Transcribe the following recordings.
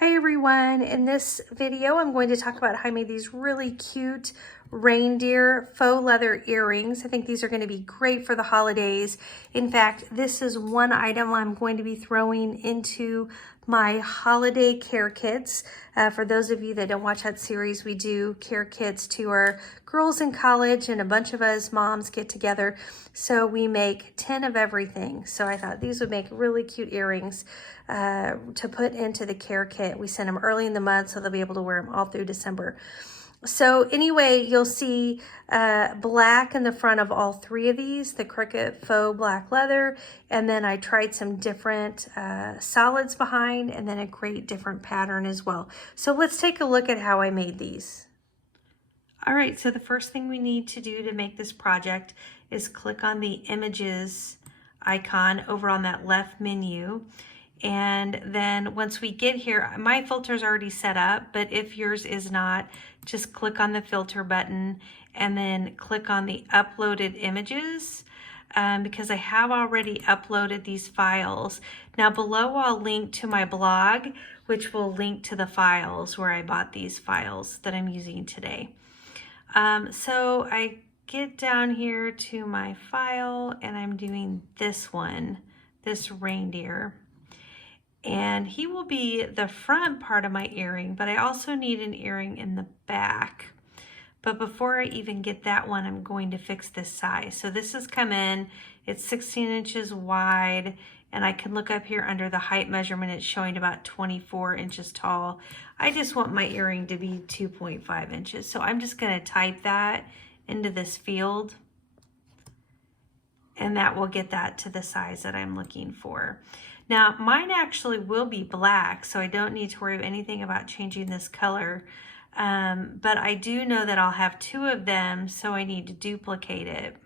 Hi everyone, in this video I'm going to talk about how I made these really cute reindeer faux leather earrings. I think these are going to be great for the holidays. In fact, this is one item I'm going to be throwing into my holiday care kits. For those of you that don't watch that series, we do care kits to our girls in college, and a bunch of us moms get together. So we make 10 of everything. So I thought these would make really cute earrings to put into the care kit. We send them early in the month so they'll be able to wear them all through December. So anyway, you'll see black in the front of all three of these, the Cricut Faux black leather, and then I tried some different solids behind, and then a great different pattern as well. So let's take a look at how I made these. All right, so the first thing we need to do to make this project is click on the images icon over on that left menu. And then once we get here, my filter's already set up, but if yours is not, just click on the filter button and then click on the uploaded images because I have already uploaded these files. Now below I'll link to my blog, which will link to the files where I bought these files that I'm using today. So I get down here to my file and I'm doing this one, this reindeer. And he will be the front part of my earring, but I also need an earring in the back. But before I even get that one, I'm going to fix this size. So this has come in, it's 16 inches wide, and I can look up here under the height measurement, it's showing about 24 inches tall. I just want my earring to be 2.5 inches. So I'm just gonna type that into this field, and that will get that to the size that I'm looking for. Now, mine actually will be black, so I don't need to worry anything about changing this color. But I do know that I'll have two of them, so I need to duplicate it.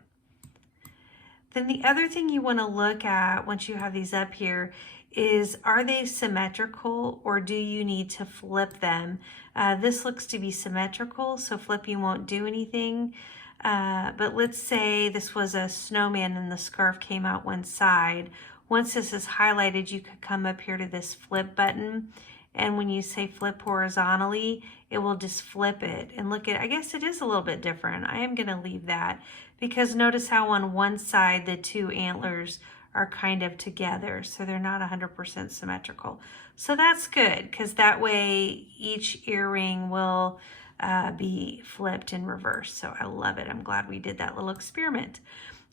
Then the other thing you want to look at once you have these up here is, are they symmetrical or do you need to flip them? This looks to be symmetrical, so flipping won't do anything. But let's say this was a snowman and the scarf came out one side. Once this is highlighted, you could come up here to this flip button, and when you say flip horizontally, it will just flip it. And look at, I guess it is a little bit different. I am gonna leave that because notice how on one side the two antlers are kind of together, so they're not 100% symmetrical. So that's good, because that way each earring will be flipped in reverse. So I love it. I'm glad we did that little experiment.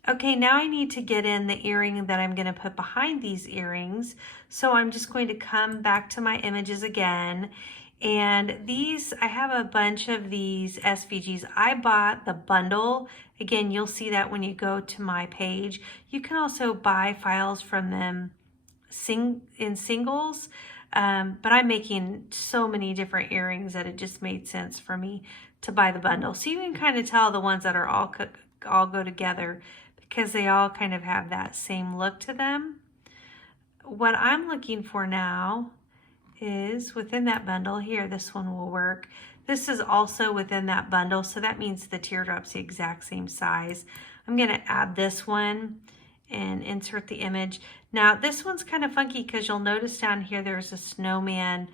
Okay, now I need to get in the earring that I'm going to put behind these earrings. So I'm just going to come back to my images again. And these, I have a bunch of these SVGs. I bought the bundle. Again, you'll see that when you go to my page. You can also buy files from them in singles. But I'm making so many different earrings that it just made sense for me to buy the bundle. So you can kind of tell the ones that are all go together, because they all kind of have that same look to them. What I'm looking for now is within that bundle here, this one will work. This is also within that bundle, so that means the teardrop's the exact same size. I'm gonna add this one and insert the image. Now this one's kind of funky because you'll notice down here there's a snowman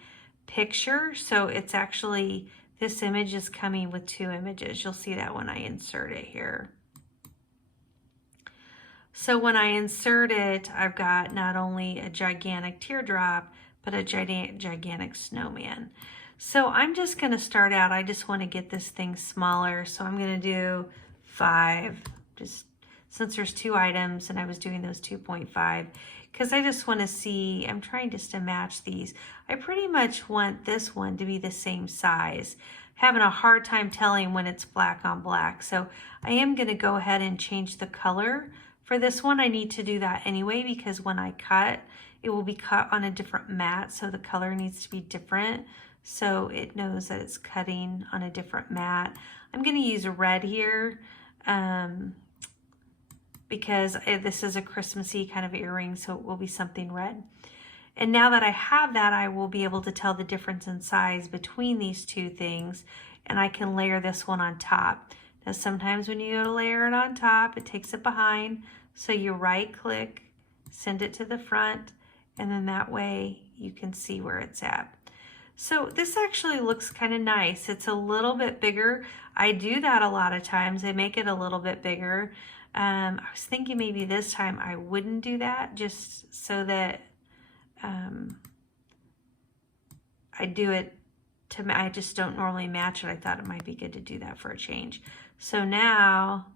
picture, so it's actually, this image is coming with two images. You'll see that when I insert it here. So when I insert it, I've got not only a gigantic teardrop, but a gigantic snowman. So I'm just gonna start out, I just wanna get this thing smaller. So I'm gonna do 5, just since there's 2 items and I was doing those 2.5, because I just wanna see, I'm trying just to match these. I pretty much want this one to be the same size. Having a hard time telling when it's black on black. So I am gonna go ahead and change the color. For this one, I need to do that anyway, because when I cut, it will be cut on a different mat, so the color needs to be different, so it knows that it's cutting on a different mat. I'm gonna use red here because this is a Christmassy kind of earring, so it will be something red. And now that I have that, I will be able to tell the difference in size between these two things, and I can layer this one on top. Now sometimes when you go to layer it on top, it takes it behind. So you right click, send it to the front, and then that way you can see where it's at. So this actually looks kind of nice. It's a little bit bigger. I do that a lot of times. I make it a little bit bigger. I was thinking maybe this time I wouldn't do that, just so that I do it to, I just don't normally match it. I thought it might be good to do that for a change. So now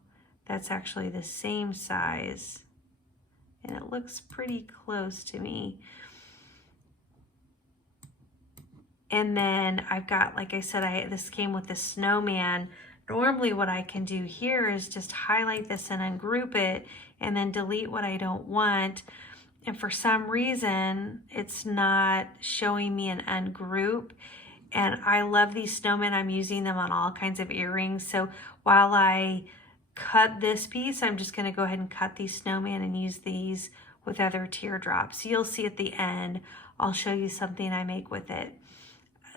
that's actually the same size and it looks pretty close to me. And then I've got, like I said, this came with the snowman. Normally what I can do here is just highlight this and ungroup it and then delete what I don't want. And for some reason, it's not showing me an ungroup. And I love these snowmen. I'm using them on all kinds of earrings. So while I cut this piece, I'm just gonna go ahead and cut these snowmen and use these with other teardrops. You'll see at the end, I'll show you something I make with it.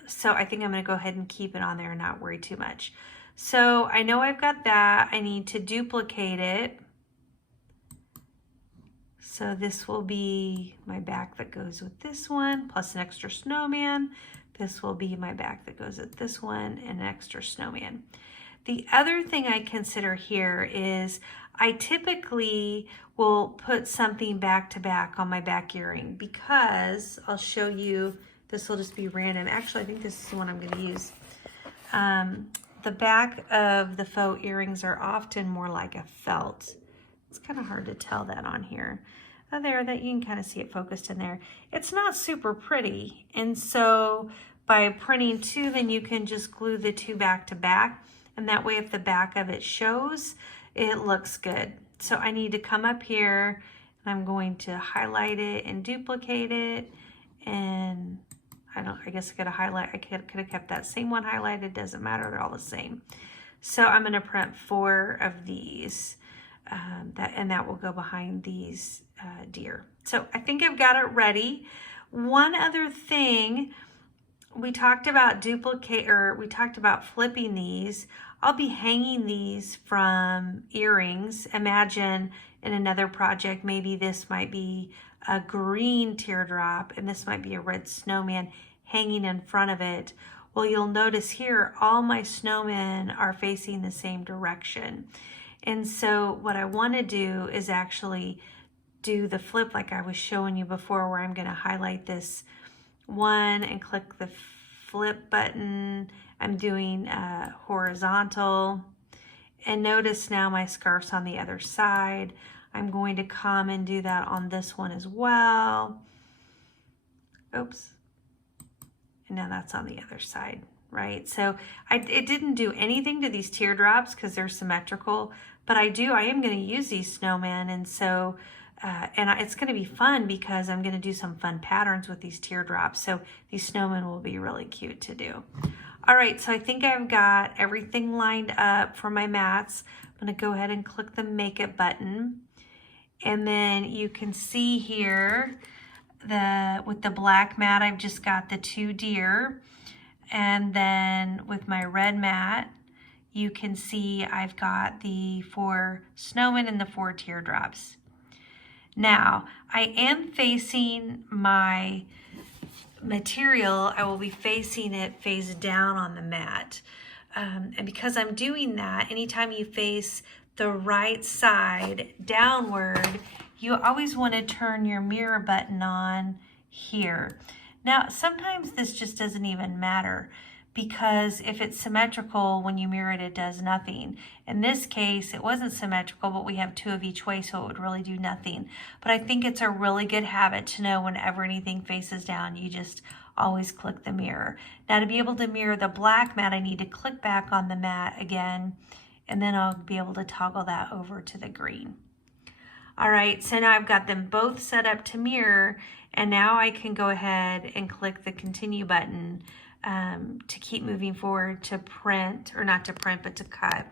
So I think I'm gonna go ahead and keep it on there and not worry too much. So I know I've got that. I need to duplicate it. So this will be my back that goes with this one, plus an extra snowman. This will be my back that goes with this one and an extra snowman. The other thing I consider here is I typically will put something back to back on my back earring because I'll show you, this will just be random. Actually, I think this is the one I'm going to use. The back of the faux earrings are often more like a felt. It's kind of hard to tell that on here. There, that you can kind of see it focused in there. It's not super pretty, and so by printing two, then you can just glue the two back to back, and that way if the back of it shows, it looks good. So I need to come up here, and I'm going to highlight it and duplicate it, and I guess I could have kept that same one highlighted, doesn't matter, they're all the same. So I'm going to print 4 of these. That will go behind these deer. So I think I've got it ready. One other thing, we talked about we talked about flipping these. I'll be hanging these from earrings. Imagine in another project, maybe this might be a green teardrop and this might be a red snowman hanging in front of it. Well, you'll notice here, all my snowmen are facing the same direction. And so what I want to do is actually do the flip like I was showing you before, where I'm going to highlight this one and click the flip button. I'm doing horizontal. And notice now my scarf's on the other side. I'm going to come and do that on this one as well. Oops. And now that's on the other side, right? So it didn't do anything to these teardrops because they're symmetrical, but I am going to use these snowmen, and so it's going to be fun because I'm going to do some fun patterns with these teardrops. So these snowmen will be really cute to do. All right, so I think I've got everything lined up for my mats. I'm going to go ahead and click the Make It button, and then you can see here with the black mat, I've just got the 2 deer. And then with my red mat, you can see I've got the 4 snowmen and the 4 teardrops. Now, I am facing my material, I will be facing it face down on the mat. And because I'm doing that, anytime you face the right side downward, you always want to turn your mirror button on here. Now, sometimes this just doesn't even matter because if it's symmetrical, when you mirror it, it does nothing. In this case, it wasn't symmetrical, but we have 2 of each way, so it would really do nothing. But I think it's a really good habit to know whenever anything faces down, you just always click the mirror. Now, to be able to mirror the black mat, I need to click back on the mat again, and then I'll be able to toggle that over to the green. All right, so now I've got them both set up to mirror, and now I can go ahead and click the continue button to keep moving forward to print, or not to print, but to cut.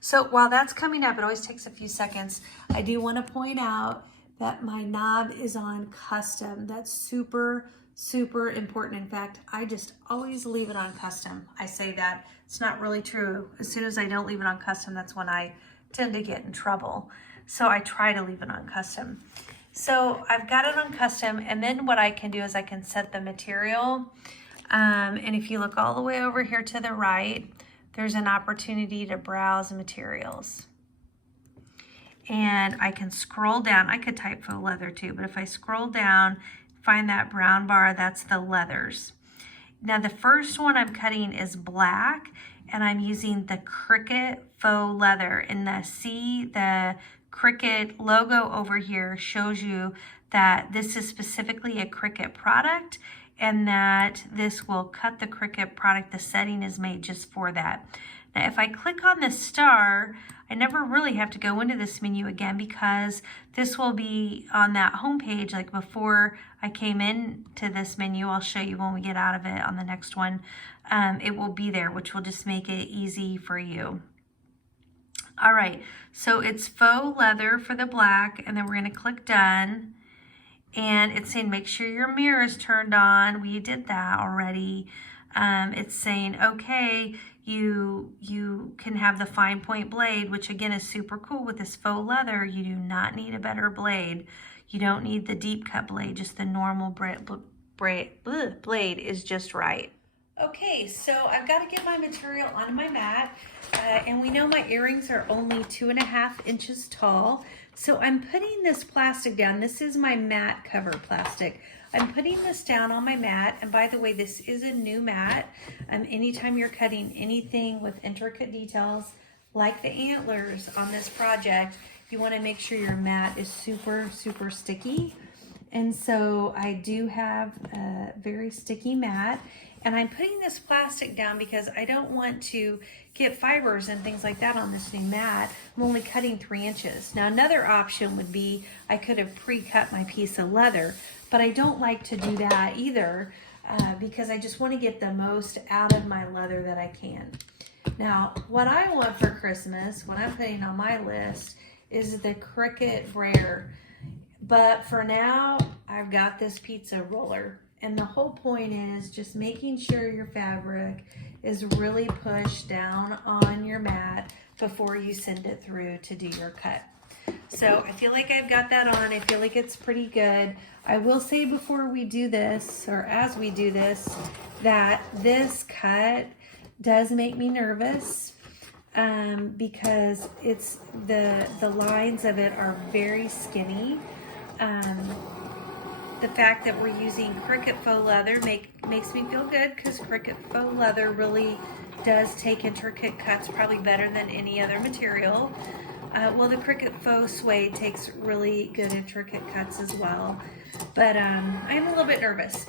So while that's coming up, it always takes a few seconds. I do want to point out that my knob is on custom. That's super, super important. In fact, I just always leave it on custom. I say that, it's not really true. As soon as I don't leave it on custom, that's when I tend to get in trouble. So I try to leave it on custom. So I've got it on custom, and then what I can do is I can set the material. And if you look all the way over here to the right, there's an opportunity to browse materials. And I can scroll down. I could type faux leather too, but if I scroll down, find that brown bar, that's the leathers. Now the first one I'm cutting is black, and I'm using the Cricut faux leather. And the Cricut logo over here shows you that this is specifically a Cricut product, and that this will cut the Cricut product. The setting is made just for that. Now if I click on the star, I never really have to go into this menu again, because this will be on that home page. Like before I came into this menu, I'll show you when we get out of it on the next one. It will be there, which will just make it easy for you. All right, so it's faux leather for the black, and then we're gonna click done. And it's saying make sure your mirror is turned on. We did that already. It's saying, okay, you can have the fine point blade, which again is super cool with this faux leather. You do not need a better blade. You don't need the deep cut blade, just the normal blade is just right. Okay, so I've got to get my material on my mat, and we know my earrings are only 2.5 inches tall. So I'm putting this plastic down. This is my mat cover plastic. I'm putting this down on my mat, and by the way, this is a new mat. Anytime you're cutting anything with intricate details like the antlers on this project, you want to make sure your mat is super, super sticky. And so I do have a very sticky mat, and I'm putting this plastic down because I don't want to get fibers and things like that on this new mat. I'm only cutting 3 inches. Now another option would be I could have pre-cut my piece of leather, but I don't like to do that either because I just want to get the most out of my leather that I can. Now what I want for Christmas, what I'm putting on my list, is the Cricut brayer. But for now, I've got this pizza roller. And the whole point is just making sure your fabric is really pushed down on your mat before you send it through to do your cut. So I feel like I've got that on. I feel like it's pretty good. I will say before we do this, or as we do this, that this cut does make me nervous because it's the lines of it are very skinny. The fact that we're using Cricut faux leather makes me feel good, because Cricut faux leather really does take intricate cuts probably better than any other material. Well, the Cricut faux suede takes really good intricate cuts as well, but I'm a little bit nervous.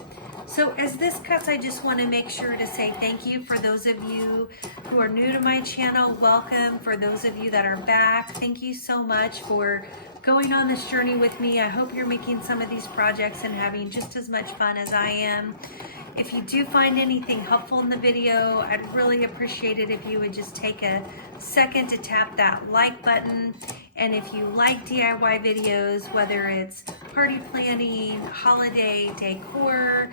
So as this cuts, I just want to make sure to say thank you for those of you who are new to my channel. Welcome. For those of you that are back, thank you so much for going on this journey with me. I hope you're making some of these projects and having just as much fun as I am. If you do find anything helpful in the video, I'd really appreciate it if you would just take a second to tap that like button. And if you like DIY videos, whether it's party planning, holiday decor,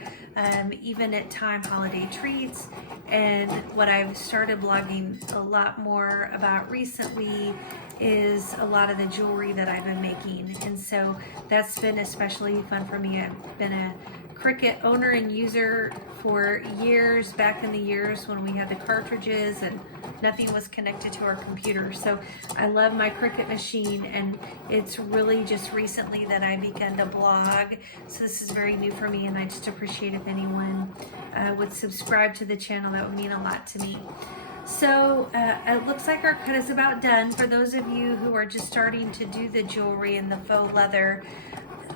even at time holiday treats, and what I've started blogging a lot more about recently is a lot of the jewelry that I've been making. And so that's been especially fun for me. I've been a Cricut owner and user for years, back in the years when we had the cartridges and nothing was connected to our computer. So I love my Cricut machine, and it's really just recently that I began to blog. So this is very new for me, and I just appreciate if anyone would subscribe to the channel. That would mean a lot to me. So it looks like our cut is about done. For those of you who are just starting to do the jewelry and the faux leather,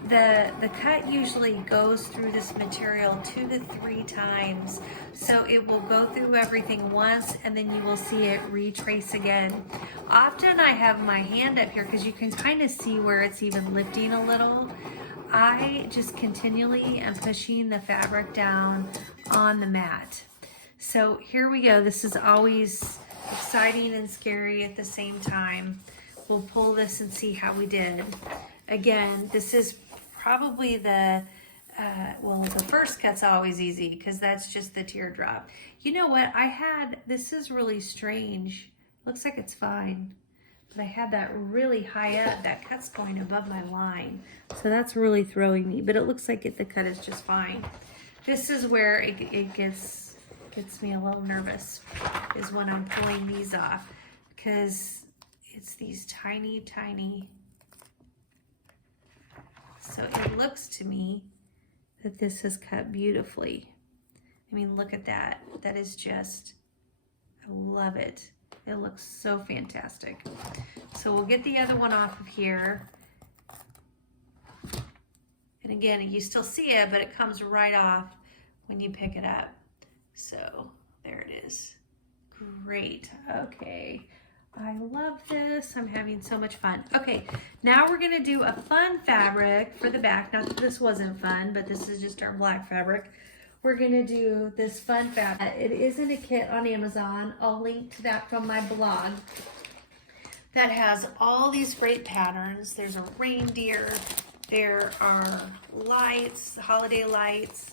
the cut usually goes through this material 2 to 3 times. So it will go through everything once, and then you will see it retrace again. Often I have my hand up here because you can kind of see where it's even lifting a little. I just continually am pushing the fabric down on the mat. So here we go. This is always exciting and scary at the same time. We'll pull this and see how we did. Again, this is probably the first cut's always easy because that's just the teardrop. You know what? This is really strange. Looks like it's fine, but I had that really high up. That cut's going above my line. So that's really throwing me, but it looks like the cut is just fine. This is where it gets me a little nervous, is when I'm pulling these off, because it's these tiny, tiny. So it looks to me that this is cut beautifully. I mean, look at that. That is just, I love it. It looks so fantastic. So we'll get the other one off of here. And again, you still see it, but it comes right off when you pick it up. So there it is. Great. Okay. I love this. I'm having so much fun. Okay, now we're gonna do a fun fabric for the back. Not that this wasn't fun, but this is just our black fabric. We're gonna do this fun fabric. It is in a kit on Amazon. I'll link to that from my blog. That has all these great patterns. There's a reindeer. There are lights, holiday lights.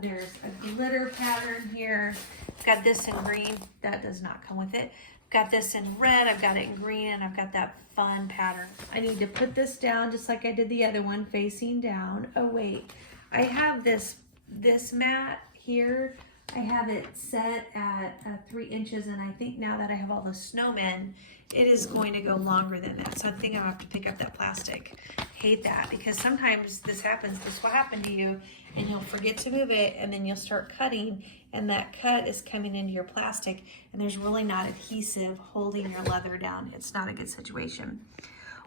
There's a glitter pattern here. I've got this in green. That does not come with it. Got this in red, I've got it in green, and I've got that fun pattern. I need to put this down just like I did the other one, facing down. Oh wait, I have this mat here. I have it set at 3 inches, and I think now that I have all the snowmen, it is going to go longer than that. So I think I'll have to pick up that plastic. Hate that, because sometimes this happens. This will happen to you, and you'll forget to move it, and then you'll start cutting, and that cut is coming into your plastic, and there's really not adhesive holding your leather down. It's not a good situation.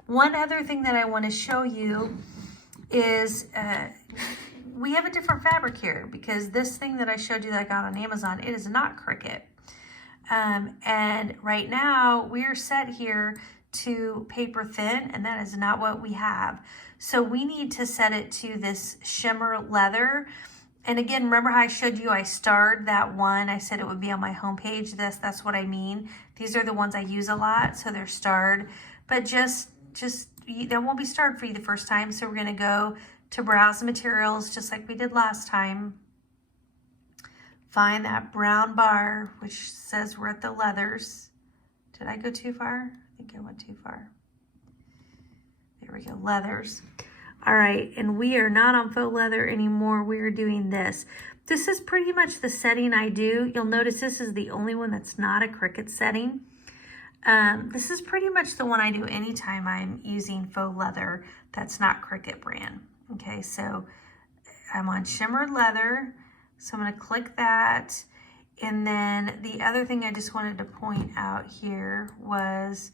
One other thing that I want to show you is we have a different fabric here, because this thing that I showed you that I got on Amazon, it is not Cricut. And right now we are set here to paper thin, and that is not what we have. So we need to set it to this shimmer leather. And again, remember how I showed you I starred that one? I said it would be on my homepage. That's what I mean. These are the ones I use a lot, so they're starred. But just they won't be starred for you the first time. So we're gonna go to browse the materials just like we did last time. Find that brown bar, which says we're at the leathers. Did I go too far? I think I went too far. There we go, leathers. All right, and we are not on faux leather anymore. We are doing this. This is pretty much the setting I do. You'll notice this is the only one that's not a Cricut setting. This is pretty much the one I do anytime I'm using faux leather that's not Cricut brand. Okay, so I'm on shimmered leather. So I'm gonna click that. And then the other thing I just wanted to point out here was,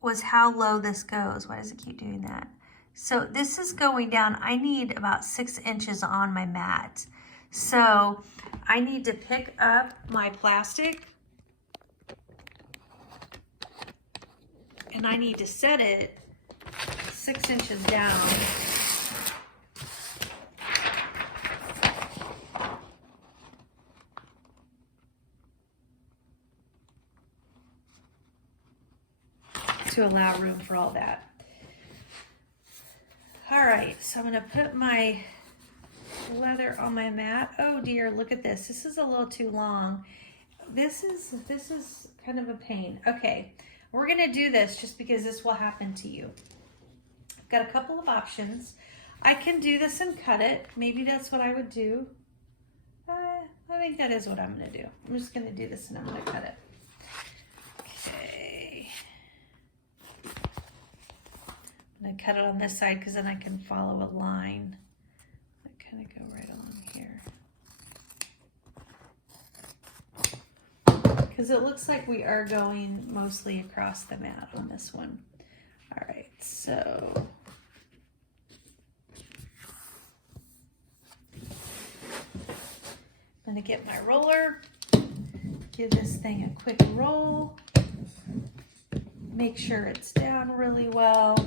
was how low this goes. Why does it keep doing that? So this is going down. I need about 6 inches on my mat. So I need to pick up my plastic, and I need to set it 6 inches down. To allow room for all that. All right, so I'm gonna put my leather on my mat. Oh dear, look at this. This is a little too long. This is kind of a pain. Okay, we're gonna do this just because this will happen to you. I've got a couple of options. I can do this and cut it. Maybe that's what I would do. I think that is what I'm gonna do. I'm just gonna do this and I'm gonna cut it. Okay. I'm gonna cut it on this side because then I can follow a line. I kind of go right along here. Because it looks like we are going mostly across the mat on this one. All right, so I'm gonna get my roller, give this thing a quick roll, make sure it's down really well.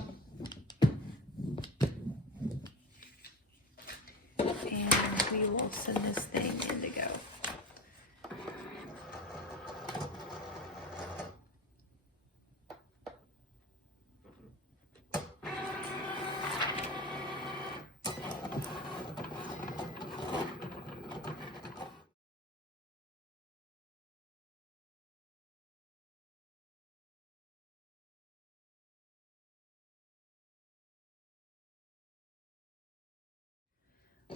And we will send this thing in to go.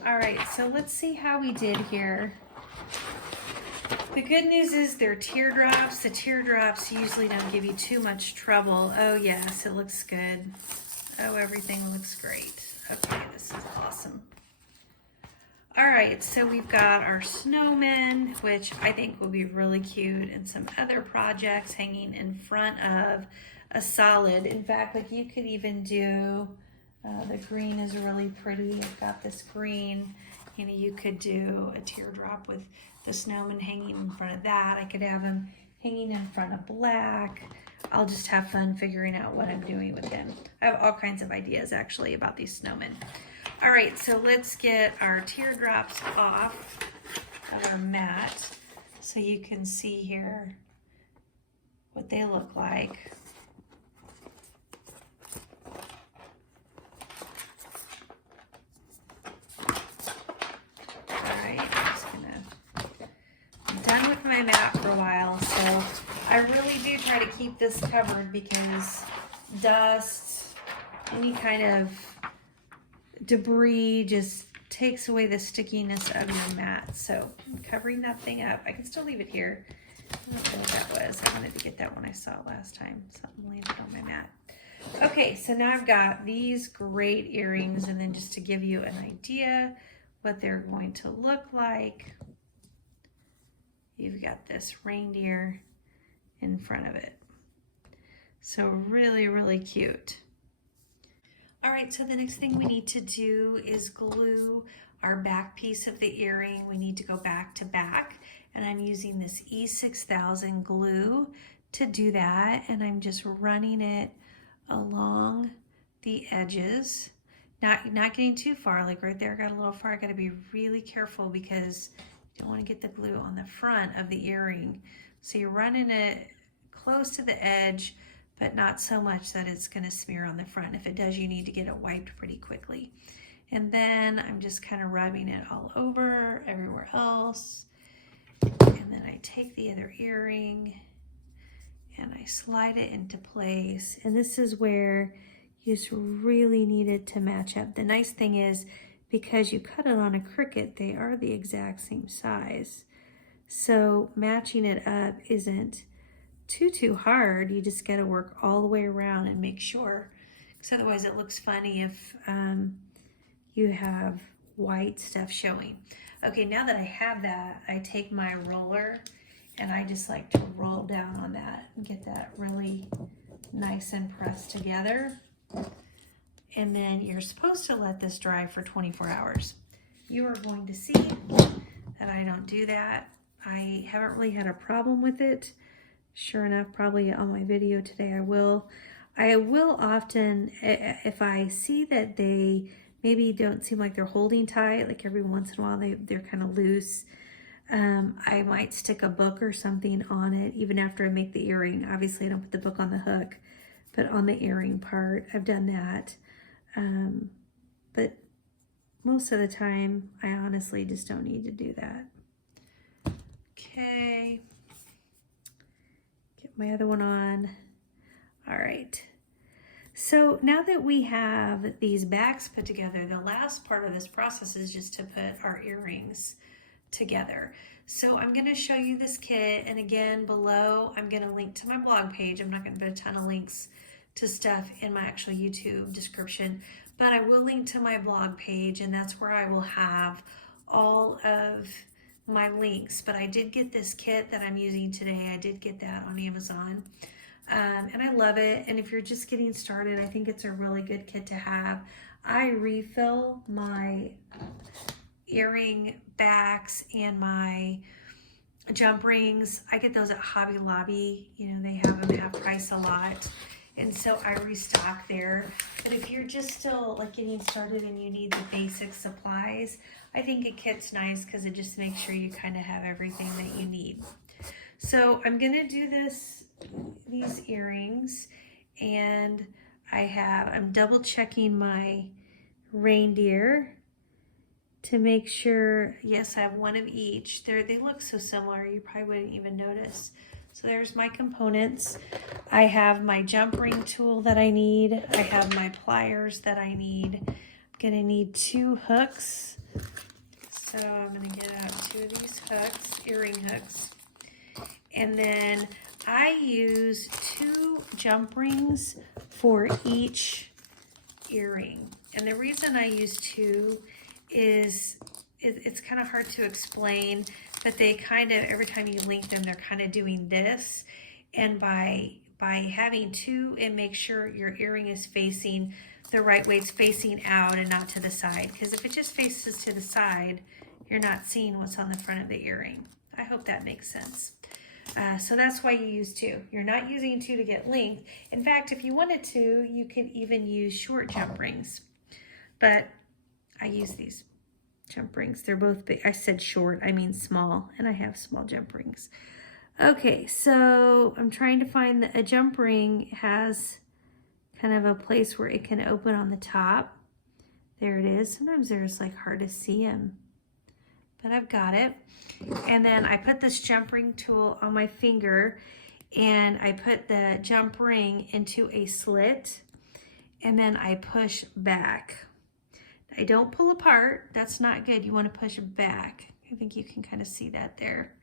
All right, so let's see how we did here. The good news is they're teardrops. The teardrops usually don't give you too much trouble. Oh yes, it looks good. Oh, everything looks great. Okay, this is awesome. All right, so we've got our snowmen, which I think will be really cute, and some other projects hanging in front of a solid. In fact, like you could even do, the green is really pretty. I've got this green. You know, you could do a teardrop with the snowman hanging in front of that. I could have him hanging in front of black. I'll just have fun figuring out what I'm doing with him. I have all kinds of ideas actually about these snowmen. All right, so let's get our teardrops off of our mat so you can see here what they look like. All right, I'm done with my mat for a while, so I really do try to keep this covered because dust, any kind of debris just takes away the stickiness of your mat. So I'm covering that thing up. I can still leave it here. I don't know what that was. I wanted to get that when I saw it last time. Something landed on my mat. Okay, so now I've got these great earrings, and then just to give you an idea what they're going to look like, you've got this reindeer in front of it. So really, really cute. All right, so the next thing we need to do is glue our back piece of the earring. We need to go back to back, and I'm using this E6000 glue to do that, and I'm just running it along the edges. Not getting too far, like right there, I got a little far. I gotta be really careful because you don't wanna get the glue on the front of the earring. So you're running it close to the edge, but not so much that it's gonna smear on the front. If it does, you need to get it wiped pretty quickly. And then I'm just kind of rubbing it all over, everywhere else. And then I take the other earring and I slide it into place. And this is where you just really need it to match up. The nice thing is, because you cut it on a Cricut, they are the exact same size. So matching it up isn't too hard. You just got to work all the way around and make sure, because otherwise it looks funny if you have white stuff showing. Okay, now that I have that, I take my roller and I just like to roll down on that and get that really nice and pressed together. And then you're supposed to let this dry for 24 hours. You are going to see that I don't do that. I haven't really had a problem with it. Sure enough, probably on my video today I will often, if I see that they maybe don't seem like they're holding tight, like every once in a while they're kind of loose, I might stick a book or something on it even after I make the earring. Obviously I don't put the book on the hook, but on the earring part I've done that. But most of the time I honestly just don't need to do that. Okay. My other one on. All right. So now that we have these backs put together, the last part of this process is just to put our earrings together. So I'm going to show you this kit, and again below I'm going to link to my blog page. I'm not going to put a ton of links to stuff in my actual YouTube description, but I will link to my blog page, and that's where I will have all of my links. But I did get this kit that I'm using today. I did get that on Amazon, and I love it. And if you're just getting started, I think it's a really good kit to have. I refill my earring backs and my jump rings. I get those at Hobby Lobby. You know, they have them half price a lot, and so I restock there. But if you're just still like getting started and you need the basic supplies, I think a kit's nice because it just makes sure you kind of have everything that you need. So I'm gonna do these earrings, and I'm double checking my reindeer to make sure, yes, I have one of each. They look so similar, you probably wouldn't even notice. So there's my components. I have my jump ring tool that I need. I have my pliers that I need. I'm gonna need 2 hooks So I'm going to get out 2 of these hooks, earring hooks. And then I use 2 jump rings for each earring. And the reason I use 2 is it's kind of hard to explain, but they kind of, every time you link them, they're kind of doing this. And by having 2, it makes sure your earring is facing the right way. It's facing out and not to the side. Because if it just faces to the side, you're not seeing what's on the front of the earring. I hope that makes sense. So that's why you use 2. You're not using 2 to get length. In fact, if you wanted to, you could even use short jump rings. But I use these jump rings. They're both big. I said short, I mean small, and I have small jump rings. Okay, so I'm trying to find that a jump ring has kind of a place where it can open on the top. There it is. Sometimes they're just like hard to see them, but I've got it. And then I put this jump ring tool on my finger, and I put the jump ring into a slit, and then I push back. I don't pull apart. That's not good. You want to push back. I think you can kind of see that there.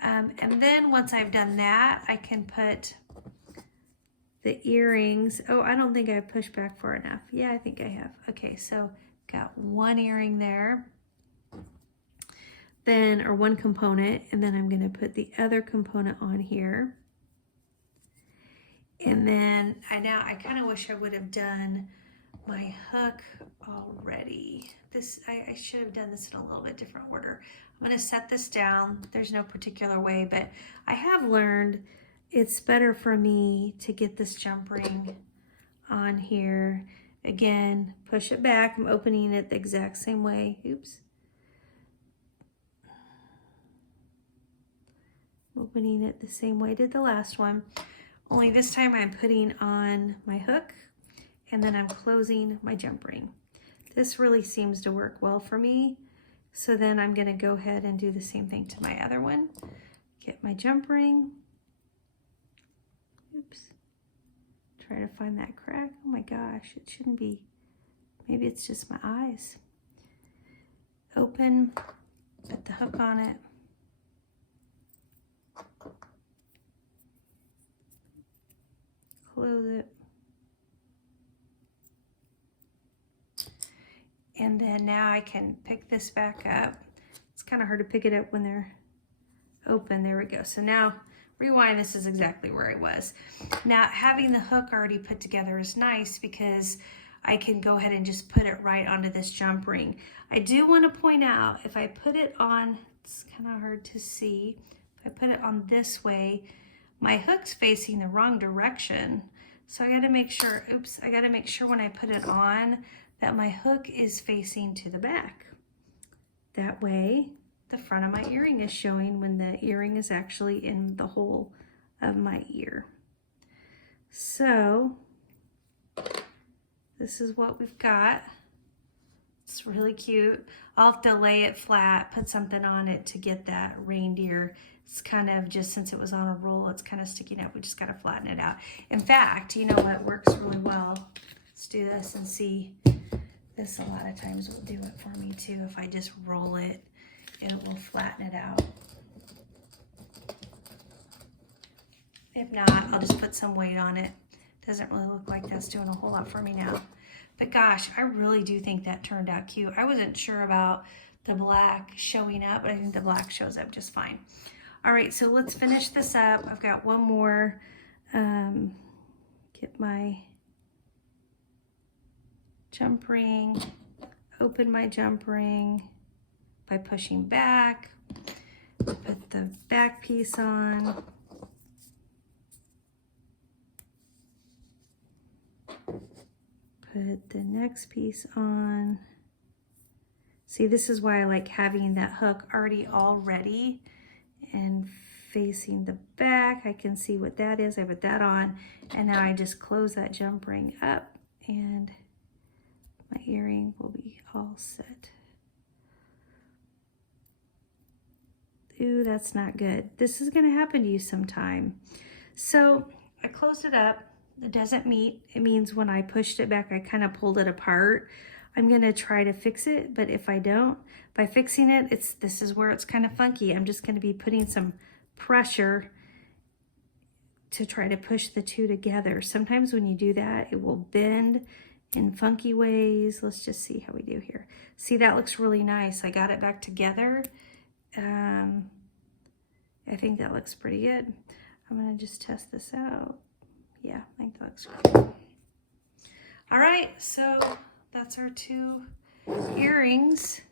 And then once I've done that, I can put the earrings. Oh, I don't think I pushed back far enough. Yeah, I think I have. Okay, so got 1 earring there. Then, or 1 component, and then I'm going to put the other component on here. And then I kind of wish I would have done my hook already. I should have done this in a little bit different order. I'm going to set this down. There's no particular way, but I have learned it's better for me to get this jump ring on here. Again, push it back. I'm opening it the exact same way. Oops. Opening it the same way I did the last one. Only this time I'm putting on my hook, and then I'm closing my jump ring. This really seems to work well for me. So then I'm gonna go ahead and do the same thing to my other one. Get my jump ring. Oops. Try to find that crack. Oh my gosh, it shouldn't be. Maybe it's just my eyes. Open, put the hook on it. Close it. And then now I can pick this back up. It's kind of hard to pick it up when they're open. There we go. So now rewind, this is exactly where I was. Now having the hook already put together is nice because I can go ahead and just put it right onto this jump ring. I do want to point out, if I put it on, it's kind of hard to see. If I put it on this way, my hook's facing the wrong direction. So I got to make sure, oops, I got to make sure when I put it on that my hook is facing to the back. That way, the front of my earring is showing when the earring is actually in the hole of my ear. So, this is what we've got. It's really cute. I'll have to lay it flat, put something on it to get that reindeer. It's kind of just, since it was on a roll, it's kind of sticking up. We just got to flatten it out. In fact, you know what works really well? Let's do this and see. This a lot of times will do it for me too. If I just roll it, it will flatten it out. If not, I'll just put some weight on it. Doesn't really look like that's doing a whole lot for me now. But gosh, I really do think that turned out cute. I wasn't sure about the black showing up, but I think the black shows up just fine. All right, so let's finish this up. I've got one more. Get my jump ring, open my jump ring by pushing back, put the back piece on, put the next piece on. See, this is why I like having that hook already all ready and facing the back. I can see what that is. I put that on, and now I just close that jump ring up, and my earring will be all set. Ooh, that's not good. This is gonna happen to you sometime. So I closed it up. It doesn't meet. It means when I pushed it back, I kind of pulled it apart. I'm gonna try to fix it, but if I don't, by fixing it, this is where it's kind of funky. I'm just gonna be putting some pressure to try to push the two together. Sometimes when you do that, it will bend in funky ways. Let's just see how we do here. See, that looks really nice. I got it back together. I think that looks pretty good. I'm gonna just test this out. Yeah, I think that looks good. All right, so that's our two earrings.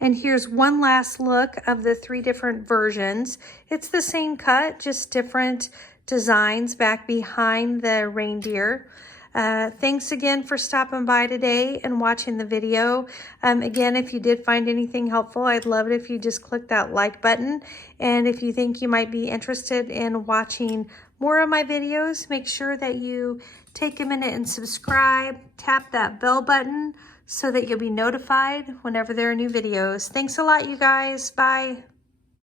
And here's one last look of the 3 different versions. It's the same cut, just different designs back behind the reindeer. Thanks again for stopping by today and watching the video. Again, if you did find anything helpful, I'd love it if you just click that like button. And if you think you might be interested in watching more of my videos, make sure that you take a minute and subscribe, tap that bell button so that you'll be notified whenever there are new videos. Thanks a lot, you guys. Bye.